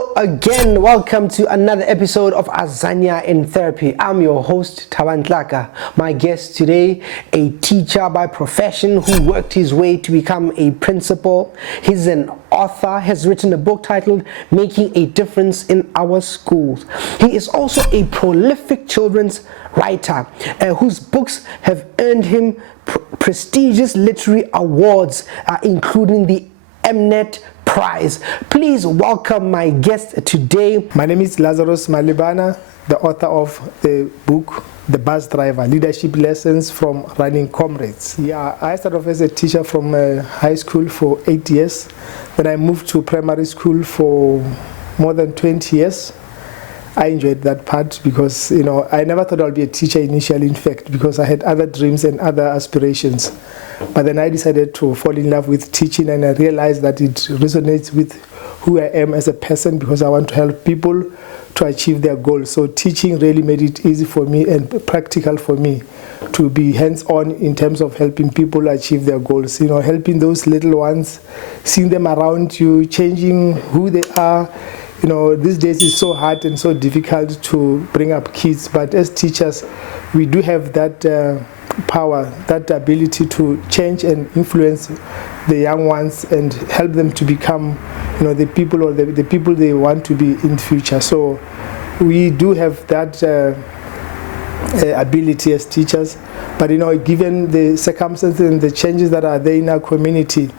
Hello again, welcome to another episode of Azania In Therapy. I'm your host, Tlaka. My guest today, a teacher by profession who worked his way to become a principal. He's an author, has written a book titled Making a Difference in Our Schools. He is also a prolific children's writer whose books have earned him prestigious literary awards, including the Mnet Prize. Please welcome my guest today. My name is Lazarus Malebana, the author of the book The Bus Driver, Leadership Lessons from Running Comrades. Yeah, I started off as a teacher from high school for 8 years. Then I moved to primary school for more than 20 years. I enjoyed that part because, I never thought I'd be a teacher initially, in fact, because I had other dreams and other aspirations. But then I decided to fall in love with teaching, and I realized that it resonates with who I am as a person because I want to help people to achieve their goals. So teaching really made it easy for me and practical for me to be hands-on in terms of helping people achieve their goals. Helping those little ones, seeing them around you, changing who they are. These days it's so hard and so difficult to bring up kids, but as teachers, we do have that power, that ability to change and influence the young ones and help them to become, the people or the people they want to be in the future. So we do have that ability as teachers, but given the circumstances and the changes that are there in our community,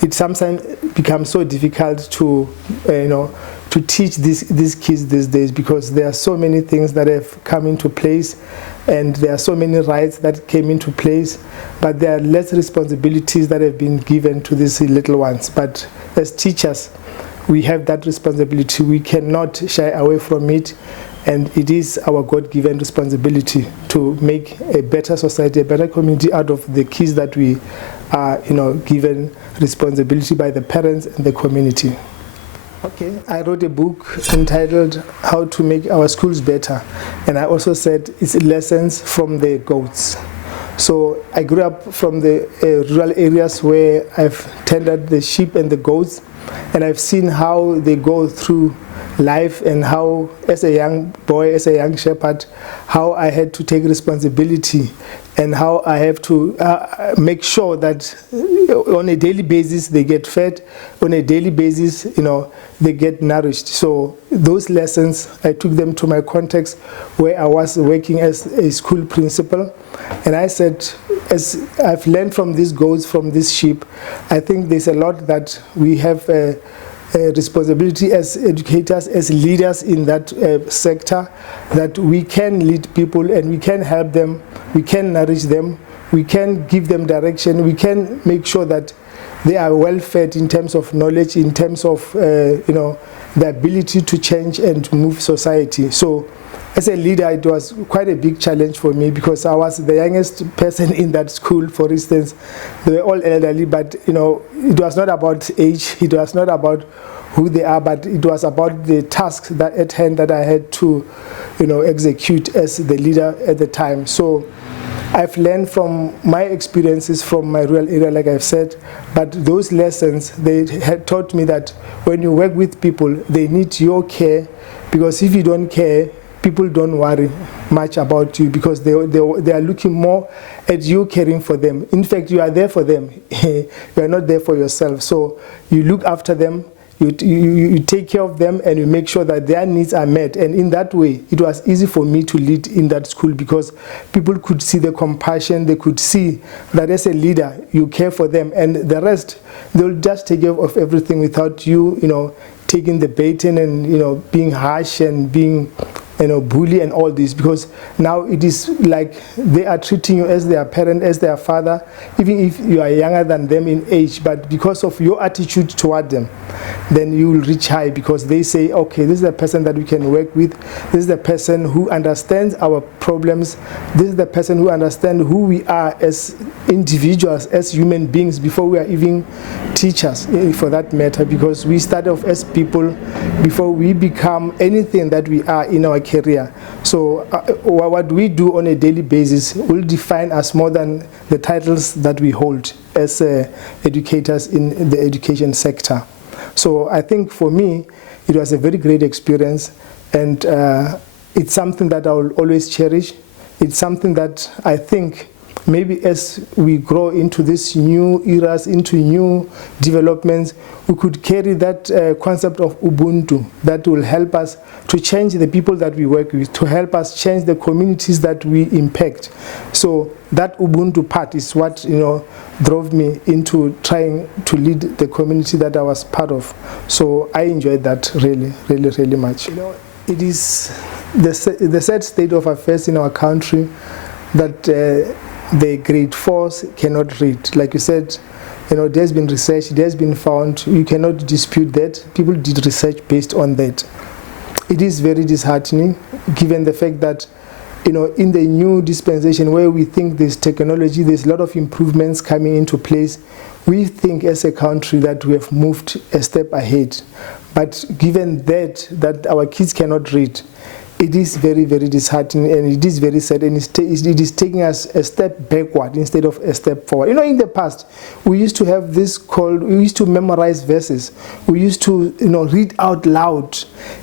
it sometimes becomes so difficult to to teach these kids these days because there are so many things that have come into place and there are so many rights that came into place, but there are less responsibilities that have been given to these little ones. But as teachers, we have that responsibility. We cannot shy away from it, and it is our God-given responsibility to make a better society, a better community out of the kids that we are given responsibility by the parents and the community. Okay, I wrote a book entitled How to Make Our Schools Better, and I also said it's lessons from the goats. So I grew up from the rural areas where I've tended the sheep and the goats, and I've seen how they go through life and how, as a young boy, as a young shepherd, how I had to take responsibility and how I have to make sure that on a daily basis they get fed, on a daily basis, they get nourished. So those lessons, I took them to my context where I was working as a school principal, and I said, as I've learned from these goats, from this sheep, I think there's a lot that we have a responsibility as educators, as leaders in that sector, that we can lead people and we can help them, we can nourish them, we can give them direction, we can make sure that they are well fed in terms of knowledge, in terms of the ability to change and move society. So as a leader, it was quite a big challenge for me because I was the youngest person in that school, for instance. They were all elderly, but it was not about age, it was not about who they are, but it was about the tasks that at hand that I had to execute as the leader at the time. So I've learned from my experiences from my rural area, like I've said, but those lessons, they had taught me that when you work with people, they need your care, because if you don't care, people don't worry much about you because they are looking more at you caring for them. In fact, you are there for them. You are not there for yourself. So you look after them, you take care of them, and you make sure that their needs are met. And in that way, it was easy for me to lead in that school because people could see the compassion, they could see that as a leader, you care for them, and the rest, they'll just take care of everything without you, taking the baton and, being harsh and being bully and all this, because now it is like they are treating you as their parent, as their father, even if you are younger than them in age, but because of your attitude toward them, then you will reach high because they say, okay, this is the person that we can work with, this is the person who understands our problems, this is the person who understands who we are as individuals, as human beings, before we are even teachers, for that matter, because we start off as people before we become anything that we are in our career. So what we do on a daily basis will define us more than the titles that we hold as educators in the education sector. So I think for me, It was a very great experience, and it's something that I will always cherish. It's something that I think maybe as we grow into these new eras, into new developments, we could carry that concept of Ubuntu that will help us to change the people that we work with, to help us change the communities that we impact. So that Ubuntu part is what, drove me into trying to lead the community that I was part of. So I enjoyed that really, really, really much. It is the sad state of affairs in our country that the grade 4s cannot read. Like you said, there's been research, there's been found, you cannot dispute that. People did research based on that. It is very disheartening, given the fact that, in the new dispensation where we think there's technology, there's a lot of improvements coming into place. We think as a country that we have moved a step ahead. But given that our kids cannot read, it is very, very disheartening, and it is very sad, and it is taking us a step backward instead of a step forward. In the past, we used to have we used to memorize verses. We used to, read out loud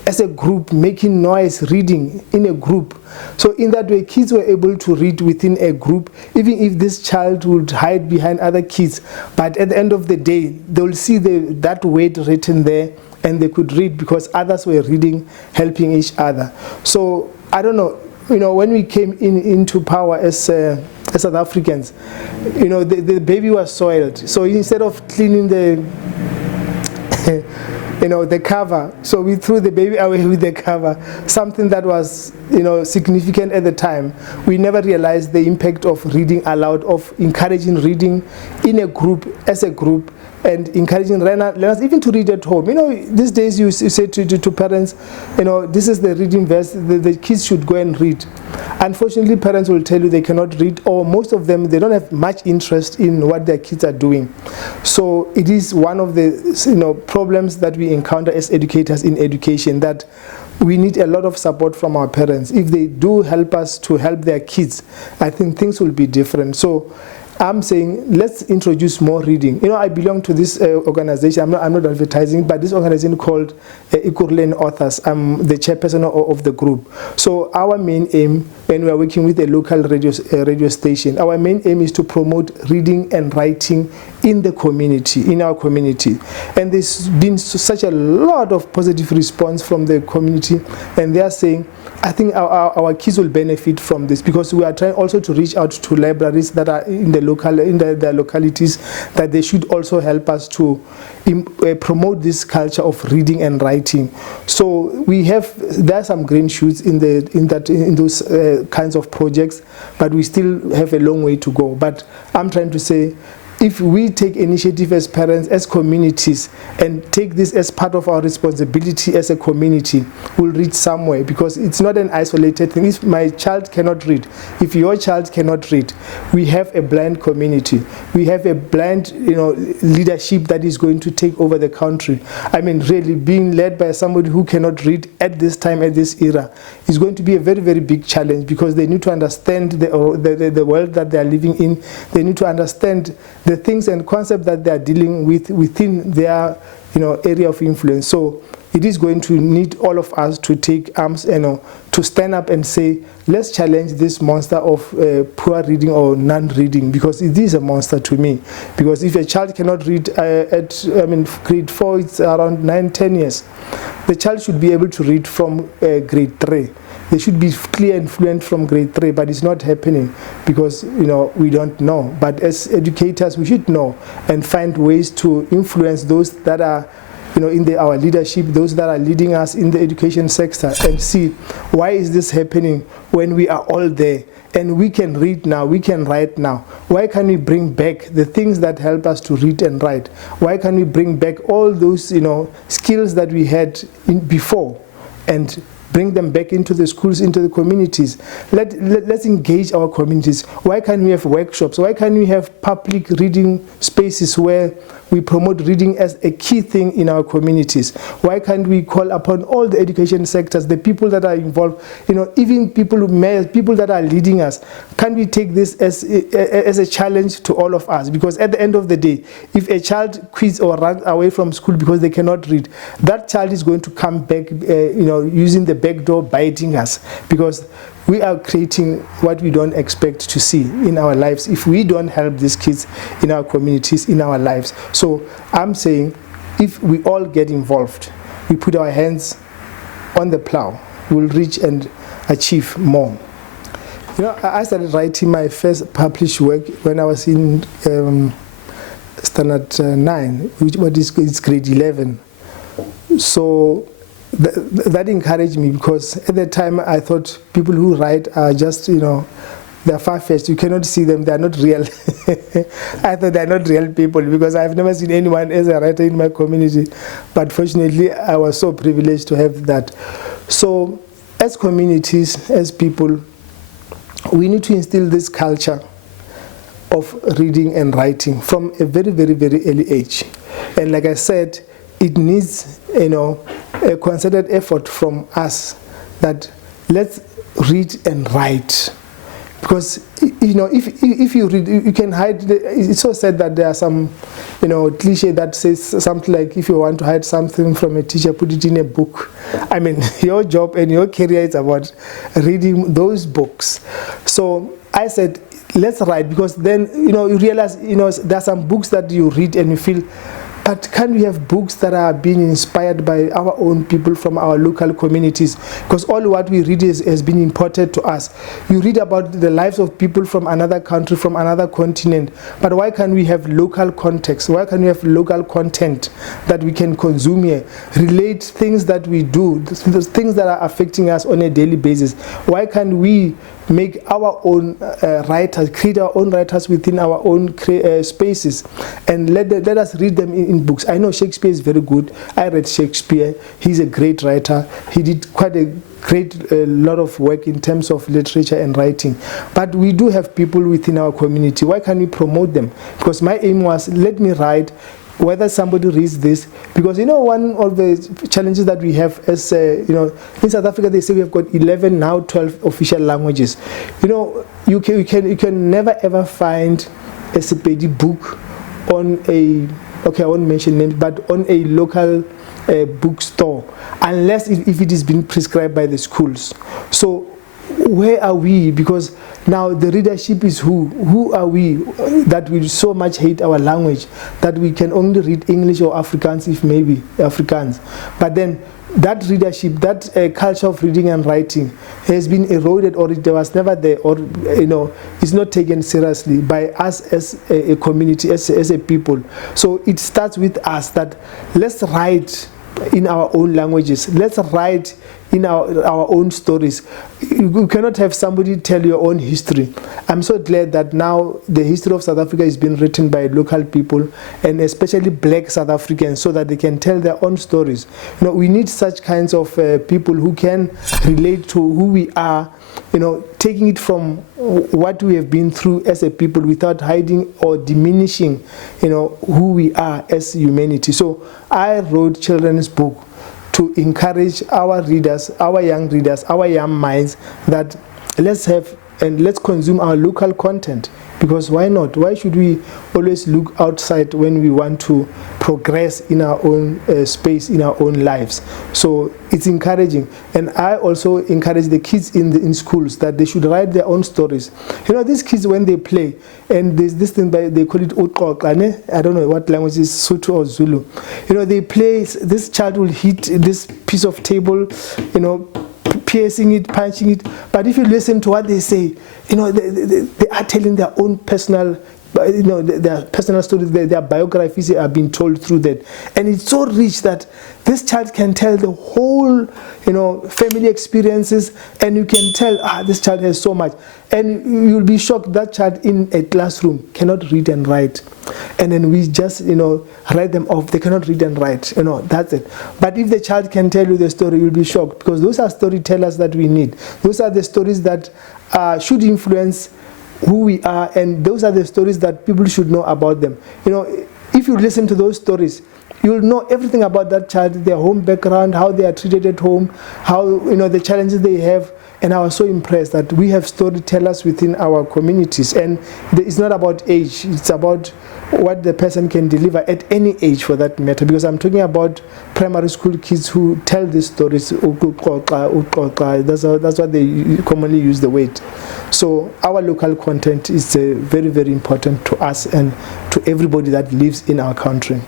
as a group, making noise, reading in a group. So in that way, kids were able to read within a group, even if this child would hide behind other kids. But at the end of the day, they'll see that word written there, and they could read because others were reading, helping each other. So I don't know, when we came into power as South Africans, the baby was soiled. So instead of cleaning the cover, so we threw the baby away with the cover, something that was significant at the time. We never realized the impact of reading aloud, of encouraging reading in a group, as a group, and encouraging learners even to read at home. These days you say to parents, this is the reading verse, the kids should go and read. Unfortunately, parents will tell you they cannot read, or most of them, they don't have much interest in what their kids are doing. So it is one of the problems that we encounter as educators in education, that we need a lot of support from our parents. If they do help us to help their kids, I think things will be different. So I'm saying let's introduce more reading. I belong to this organization. I'm not advertising, but this organization called Ikurlen Authors. I'm the chairperson of the group. So our main aim, when we are working with a local radio station, our main aim is to promote reading and writing in the community, in our community. And there's been such a lot of positive response from the community, and they are saying, I think our kids will benefit from this, because we are trying also to reach out to libraries that are in the localities, that they should also help us to promote this culture of reading and writing. So there are some green shoots in those kinds of projects, but we still have a long way to go. But I'm trying to say, if we take initiative as parents, as communities, and take this as part of our responsibility as a community, we'll reach somewhere, because it's not an isolated thing. If my child cannot read, if your child cannot read, we have a blind community. We have a blind, leadership that is going to take over the country. I mean, really, being led by somebody who cannot read at this time, at this era, is going to be a very, very big challenge, because they need to understand the world that they are living in. They need to understand the things and concepts that they are dealing with within their area of influence. So it is going to need all of us to take arms, to stand up and say, let's challenge this monster of poor reading or non-reading, because it is a monster to me. Because if a child cannot read grade 4, it's around 9-10 years. The child should be able to read from grade 3. They should be clear and fluent from grade 3, but it's not happening because, we don't know. But as educators, we should know and find ways to influence those that are, in our leadership, those that are leading us in the education sector, and see, why is this happening when we are all there? And we can read now, we can write now. Why can't we bring back the things that help us to read and write? Why can't we bring back all those, skills that we had before, and bring them back into the schools, into the communities. Let's engage our communities. Why can't we have workshops? Why can't we have public reading spaces where we promote reading as a key thing in our communities? Why can't we call upon all the education sectors, the people that are involved, even people that are leading us? Can we take this as a challenge to all of us? Because at the end of the day, if a child quits or runs away from school because they cannot read, that child is going to come back, using the back door, biting us, because we are creating what we don't expect to see in our lives if we don't help these kids in our communities, in our lives. So I'm saying, if we all get involved, we put our hands on the plow, we'll reach and achieve more. I started writing my first published work when I was in standard 9, which is grade 11. So that encouraged me, because at the time I thought people who write are just, they're far-fetched. You cannot see them. They're not real. I thought they're not real people, because I've never seen anyone as a writer in my community. But fortunately, I was so privileged to have that. So as communities, as people, we need to instill this culture of reading and writing from a very, very, very early age. And like I said, it needs, a concerted effort from us, that let's read and write. Because, if you read, you can hide. It's so sad that there are some, cliche that says something like, if you want to hide something from a teacher, put it in a book. I mean, your job and your career is about reading those books. So I said, let's write, because then, you realize, there are some books that you read and you feel, but can we have books that are being inspired by our own people from our local communities? Because all what we read has been imported to us. You read about the lives of people from another country, from another continent, but why can't we have local context? Why can't we have local content that we can consume here? Relate things that we do, the things that are affecting us on a daily basis. Why can't we make our own writers, create our own writers within our own spaces, and let us read them in books? I know Shakespeare is very good. I read Shakespeare. He's a great writer. He did quite a great lot of work in terms of literature and writing. But we do have people within our community. Why can't we promote them? Because my aim was, let me write, whether somebody reads this, because one of the challenges that we have as in South Africa, they say we have got 11, now 12 official languages. You can never ever find a Sepedi book on I won't mention names, but on a local bookstore, unless if it is being prescribed by the schools. So where are we? Because now the readership is who are we that we so much hate our language that we can only read English or Afrikaans, if maybe Afrikaans. But then that readership, that culture of reading and writing has been eroded, or it was never there, or it's not taken seriously by us as a community, as a people. So it starts with us, that let's write in our own languages. Let's write in our own stories. You cannot have somebody tell your own history. I'm so glad that now the history of South Africa is being written by local people, and especially black South Africans, so that they can tell their own stories. We need such kinds of people who can relate to who we are, taking it from what we have been through as a people without hiding or diminishing, who we are as humanity. So I wrote children's book to encourage our readers, our young readers, our young minds, that let's have and let's consume our local content. Because why not? Why should we always look outside when we want to progress in our own space, in our own lives? So it's encouraging. And I also encourage the kids in schools that they should write their own stories. These kids, when they play, and there's this thing, they call it Tlaka, I don't know what language is, Sotho or Zulu. They play, this child will hit this piece of table, piercing it, punching it. But if you listen to what they say, they are telling their own personal but, their personal stories, their biographies are being told through that, and it's so rich that this child can tell the whole, family experiences, and you can tell, this child has so much, and you'll be shocked that child in a classroom cannot read and write, and then we just, write them off. They cannot read and write, that's it. But if the child can tell you the story, you'll be shocked, because those are storytellers that we need. Those are the stories that should influence who we are, and those are the stories that people should know about them. If you listen to those stories, you'll know everything about that child, their home background, how they are treated at home, how the challenges they have. And I was so impressed that we have storytellers within our communities, and it's not about age, it's about what the person can deliver at any age for that matter, because I'm talking about primary school kids who tell these stories. That's what they commonly use the word. So our local content is very, very important to us and to everybody that lives in our country.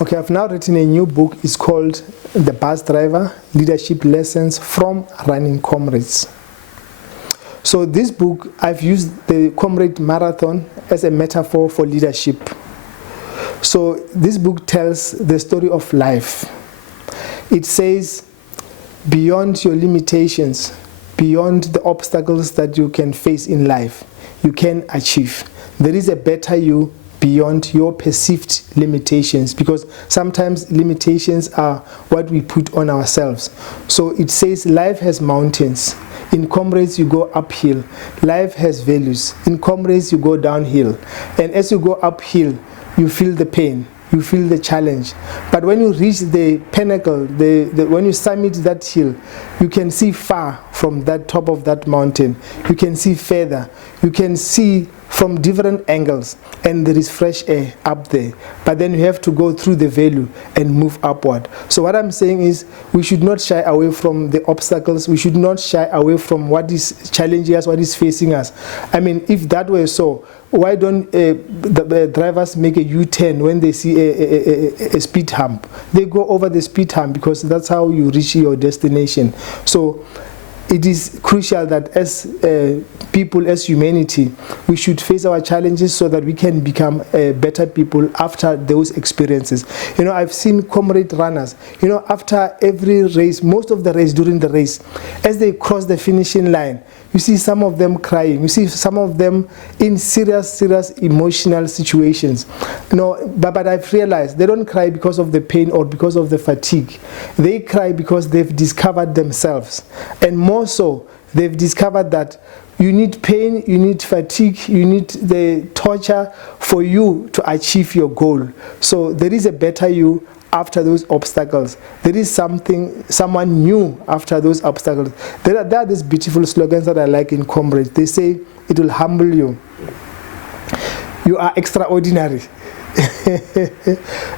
Okay, I've now written a new book. It's called The Bus Driver, Leadership Lessons from Running Comrades. So this book, I've used the Comrade Marathon as a metaphor for leadership. So this book tells the story of life. It says, beyond your limitations, beyond the obstacles that you can face in life, you can achieve. There is a better you beyond your perceived limitations, because sometimes limitations are what we put on ourselves. So it says life has mountains. In Comrades you go uphill. Life has values. In Comrades you go downhill. And as you go uphill, you feel the pain, you feel the challenge. But when you reach the pinnacle, when you summit that hill, you can see far from that top of that mountain. You can see further. You can see from different angles, and there is fresh air up there. But then you have to go through the valley and move upward. So what I'm saying is, we should not shy away from the obstacles. We should not shy away from what is challenging us, what is facing us. I mean, if that were so, why don't the drivers make a U-turn when they see a speed hump? They go over the speed hump, because that's how you reach your destination. So it is crucial that as people, as humanity, we should face our challenges so that we can become better people after those experiences. I've seen comrade runners, after every race, most of the race, during the race, as they cross the finishing line, you see some of them crying. You see some of them in serious emotional situations. But I've realized they don't cry because of the pain or because of the fatigue. They cry because they've discovered themselves. And more so, they've discovered that you need pain, you need fatigue, you need the torture for you to achieve your goal. So there is a better you after those obstacles. There is someone new after those obstacles. There are these beautiful slogans that I like in Comrades. They say, it will humble you. You are extraordinary.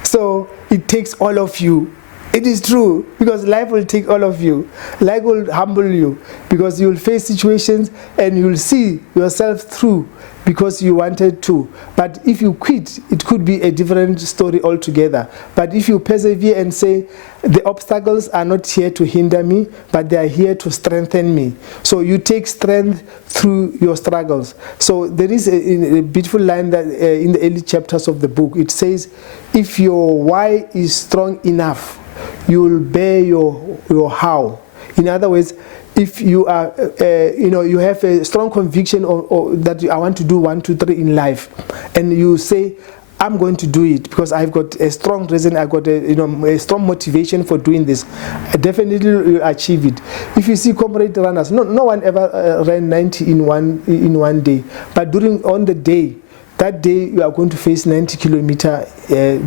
So it takes all of you. It is true, because life will take all of you. Life will humble you, because you will face situations and you will see yourself through because you wanted to. But if you quit, it could be a different story altogether. But if you persevere and say, the obstacles are not here to hinder me, but they are here to strengthen me. So you take strength through your struggles. So there is a beautiful line that in the early chapters of the book, it says, if your why is strong enough, you will bear your how. In other words, if you are, you have a strong conviction or that I want to do 1, 2, 3 in life, and you say, I'm going to do it because I've got a strong reason, I've got a strong motivation for doing this, I definitely will achieve it. If you see comrade runners, no one ever ran 90 in one day, but on the day, that day you are going to face 90 kilometer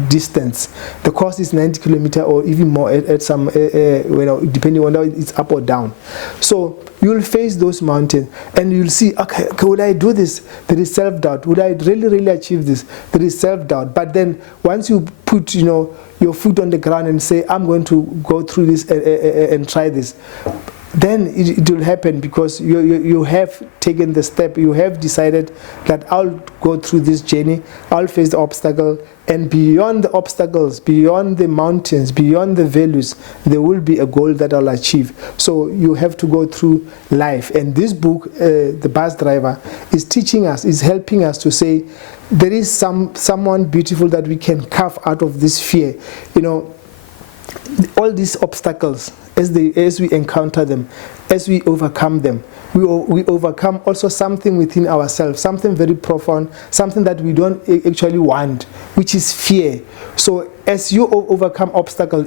distance. The course is 90 kilometer or even more at some, depending on whether it's up or down. So you will face those mountains and you'll see, okay, would I do this? There is self-doubt. Would I really achieve this? There is self-doubt. But then once you put, your foot on the ground and say, I'm going to go through this and try this, then it will happen, because you have taken the step. You have decided that I'll go through this journey, I'll face the obstacle, and beyond the obstacles, beyond the mountains, beyond the valleys, there will be a goal that I'll achieve. So you have to go through life. And this book, The Bus Driver, is teaching us, is helping us to say, there is someone beautiful that we can carve out of this fear. You know, all these obstacles, as we encounter them, as we overcome them, we overcome also something within ourselves, something very profound, something that we don't actually want, which is fear. So as you overcome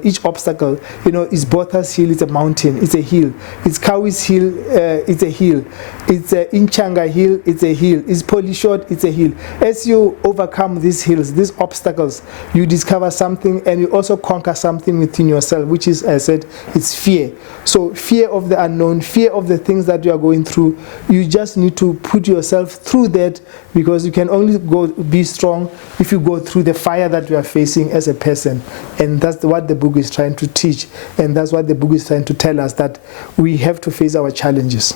each obstacle, you know, is Botha's hill, it's a mountain, it's a hill. It's Kawi's hill, it's a hill. It's Inchanga hill, it's a hill. It's Polishot, it's a hill. As you overcome these hills, these obstacles, you discover something, and you also conquer something within yourself, which is, as I said, it's fear. So fear of the unknown, fear of the things that you are going through. You just need to put yourself through that, because you can only be strong if you go through the fire that you are facing as a person. And that's what the book is trying to teach, and that's what the book is trying to tell us, that we have to face our challenges.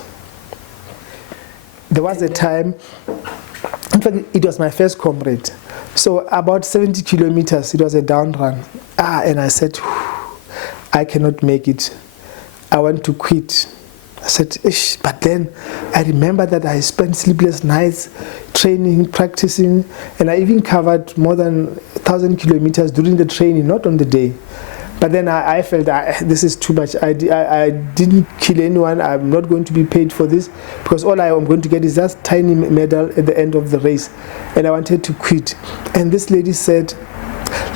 There was a time, in fact, it was my first comrade. So about 70 kilometers, it was a down run. And I said, I cannot make it. I want to quit. I said, ish. But then I remember that I spent sleepless nights training, practicing, and I even covered more than 1,000 kilometers during the training, not on the day. But then I felt this is too much. I didn't kill anyone. I'm not going to be paid for this, because all I am going to get is that tiny medal at the end of the race. And I wanted to quit. And this lady said,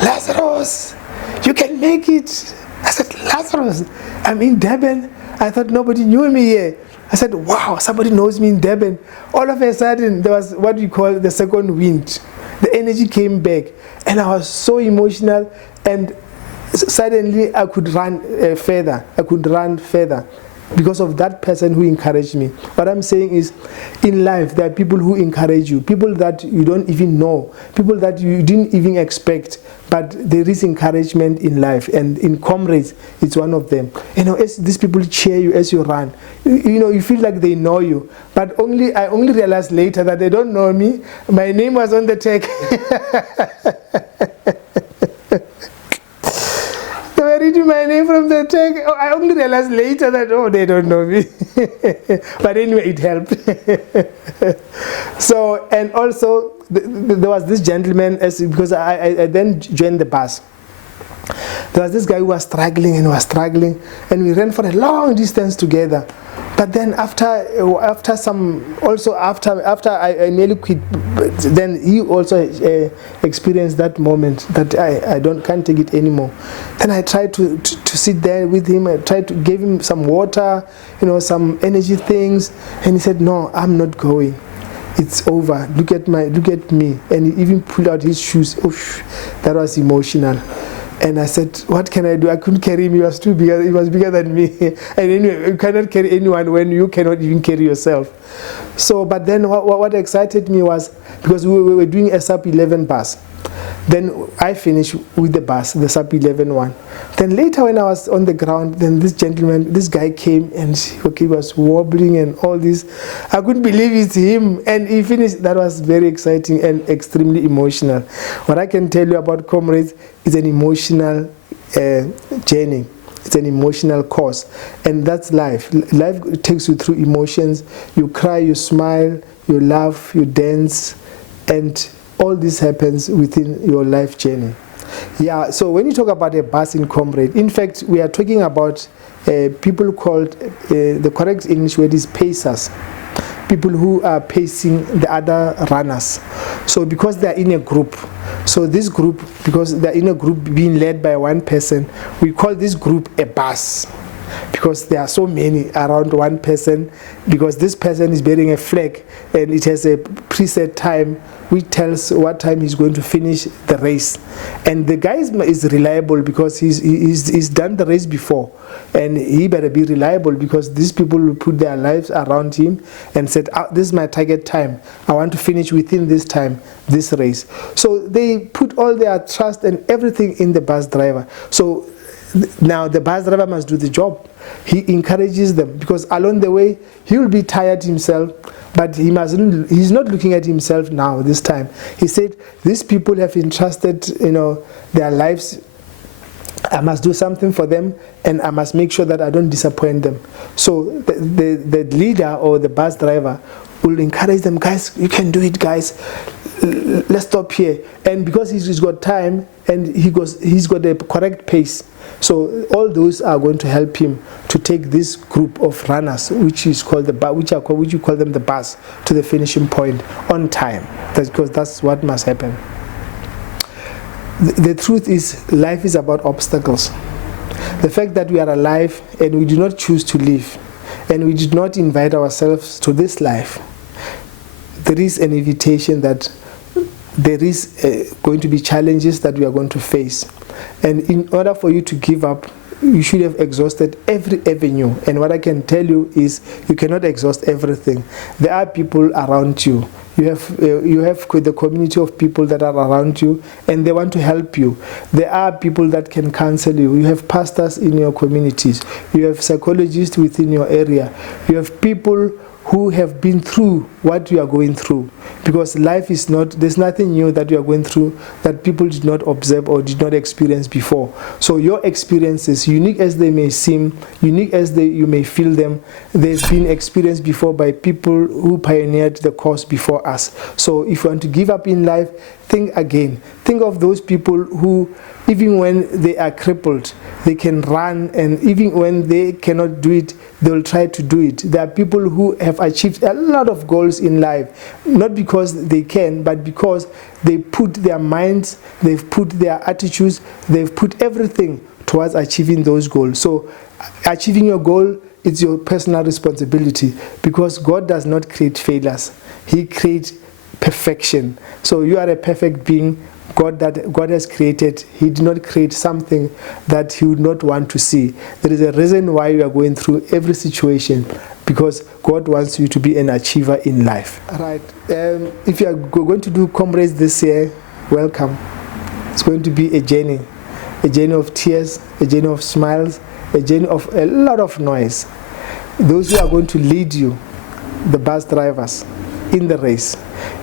Lazarus, you can make it. I said, Lazarus, I'm in Durban. I thought nobody knew me here. I said, wow, somebody knows me in Durban. All of a sudden, there was what we call the second wind. The energy came back, and I was so emotional, and suddenly I could run further. I could run further because of that person who encouraged me. What I'm saying is, in life, there are people who encourage you, people that you don't even know, people that you didn't even expect, but there is encouragement in life, and in Comrades, it's one of them. You know, as these people cheer you as you run, you know, you feel like they know you, but I only realized later that they don't know me. My name was on the tag. They were reading my name from the tag. I only realized later that, they don't know me. But anyway, it helped. So, and also, there was this gentleman, because I then joined the bus. There was this guy who was struggling, and we ran for a long distance together. But then after I nearly quit, then he also experienced that moment that I can't take it anymore. Then I tried to sit there with him. I tried to give him some water, some energy things, and he said, "No, I'm not going. It's over. Look at me." And he even pulled out his shoes. Oof, that was emotional. And I said, what can I do? I couldn't carry him. He was too big. He was bigger than me. And anyway, you cannot carry anyone when you cannot even carry yourself. So, but then what excited me was, because we were doing a sub-11 bus. Then I finished with the bus, the sub-11 one. Then later when I was on the ground, then this guy came, and he was wobbling and all this. I couldn't believe it's him. And he finished. That was very exciting and extremely emotional. What I can tell you about Comrades is an emotional journey. It's an emotional course. And that's life. Life takes you through emotions. You cry, you smile, you laugh, you dance, and all this happens within your life journey. Yeah, so when you talk about a bus in Comrade, in fact, we are talking about people called, the correct English word is pacers. People who are pacing the other runners. So because they are in a group, so this group, because they are in a group being led by one person, we call this group a bus. Because there are so many around one person, because this person is bearing a flag and it has a preset time which tells what time he's going to finish the race. And the guy is reliable because he's done the race before, and he better be reliable because these people will put their lives around him and said, this is my target time, I want to finish within this time this race. So they put all their trust and everything in the bus driver. So now the bus driver must do the job. He encourages them, because along the way he will be tired himself, but he's not looking at himself now this time. He said, these people have entrusted, their lives. I must do something for them, and I must make sure that I don't disappoint them. So the leader or the bus driver will encourage them, guys, you can do it, guys. Let's stop here. And because he's got time and he's got the correct pace, so all those are going to help him to take this group of runners, which is called which you call them the bus, to the finishing point on time. That's because that's what must happen. The truth is, life is about obstacles. The fact that we are alive and we do not choose to live, and we did not invite ourselves to this life, there is an invitation that there is going to be challenges that we are going to face. And in order for you to give up, you should have exhausted every avenue. And what I can tell you is, you cannot exhaust everything. There are people around you. You have the community of people that are around you, and they want to help you. There are people that can counsel you. You have pastors in your communities. You have psychologists within your area. You have people who have been through what you are going through, because life is not, there's nothing new that you are going through that people did not observe or did not experience before. So your experiences, unique as they may seem, unique as you may feel them, they've been experienced before by people who pioneered the course before us. So if you want to give up in life, think again. Think of those people who, even when they are crippled, they can run, and even when they cannot do it, they'll try to do it. There are people who have achieved a lot of goals in life, not because they can, but because they put their minds, they've put their attitudes, they've put everything towards achieving those goals. So achieving your goal, it's your personal responsibility, because God does not create failures. He creates perfection. So you are a perfect being. God has created, He did not create something that He would not want to see. There is a reason why you are going through every situation, because God wants you to be an achiever in life. Right. If you are going to do Comrades this year, welcome. It's going to be a journey of tears, a journey of smiles, a journey of a lot of noise. Those who are going to lead you, the bus drivers in the race,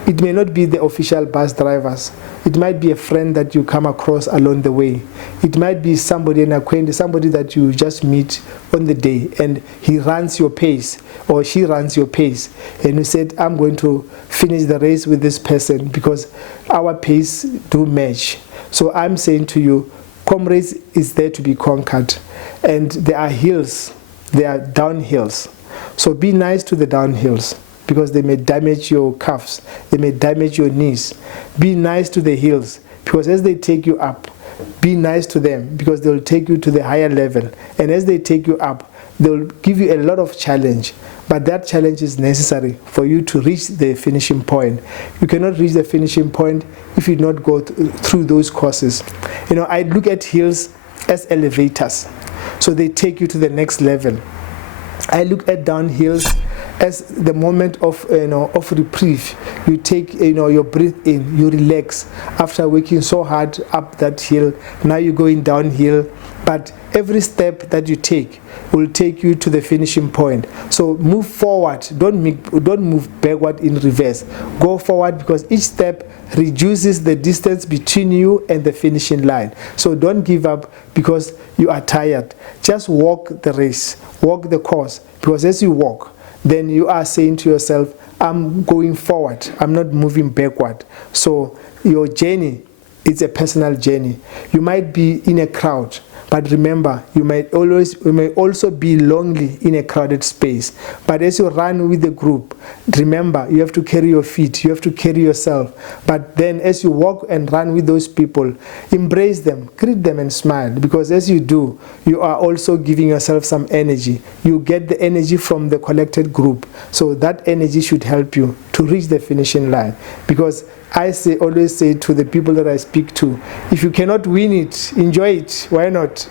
it may not be the official bus drivers. It might be a friend that you come across along the way. It might be somebody, an acquaintance, somebody that you just meet on the day, and he runs your pace, or she runs your pace, and you said, I'm going to finish the race with this person because our pace do match. So I'm saying to you, Comrades is there to be conquered, and there are hills, there are downhills. So be nice to the downhills, because they may damage your calves, they may damage your knees. Be nice to the hills, because as they take you up, be nice to them, because they'll take you to the higher level. And as they take you up, they'll give you a lot of challenge. But that challenge is necessary for you to reach the finishing point. You cannot reach the finishing point if you do not go through those courses. I look at hills as elevators, so they take you to the next level. I look at downhills as the moment of reprieve. You take your breath in, you relax after working so hard up that hill. Now you're going downhill, but every step that you take will take you to the finishing point. So move forward, don't move backward in reverse. Go forward, because each step reduces the distance between you and the finishing line. So don't give up because you are tired. Just walk the race, walk the course, because as you walk, then you are saying to yourself, I'm going forward, I'm not moving backward. So your journey is a personal journey. You might be in a crowd, but remember, you may also be lonely in a crowded space. But as you run with the group, remember, you have to carry your feet, you have to carry yourself. But then as you walk and run with those people, embrace them, greet them and smile, because as you do, you are also giving yourself some energy. You get the energy from the collected group. So that energy should help you to reach the finishing line. Because I always say to the people that I speak to, if you cannot win it, enjoy it. Why not?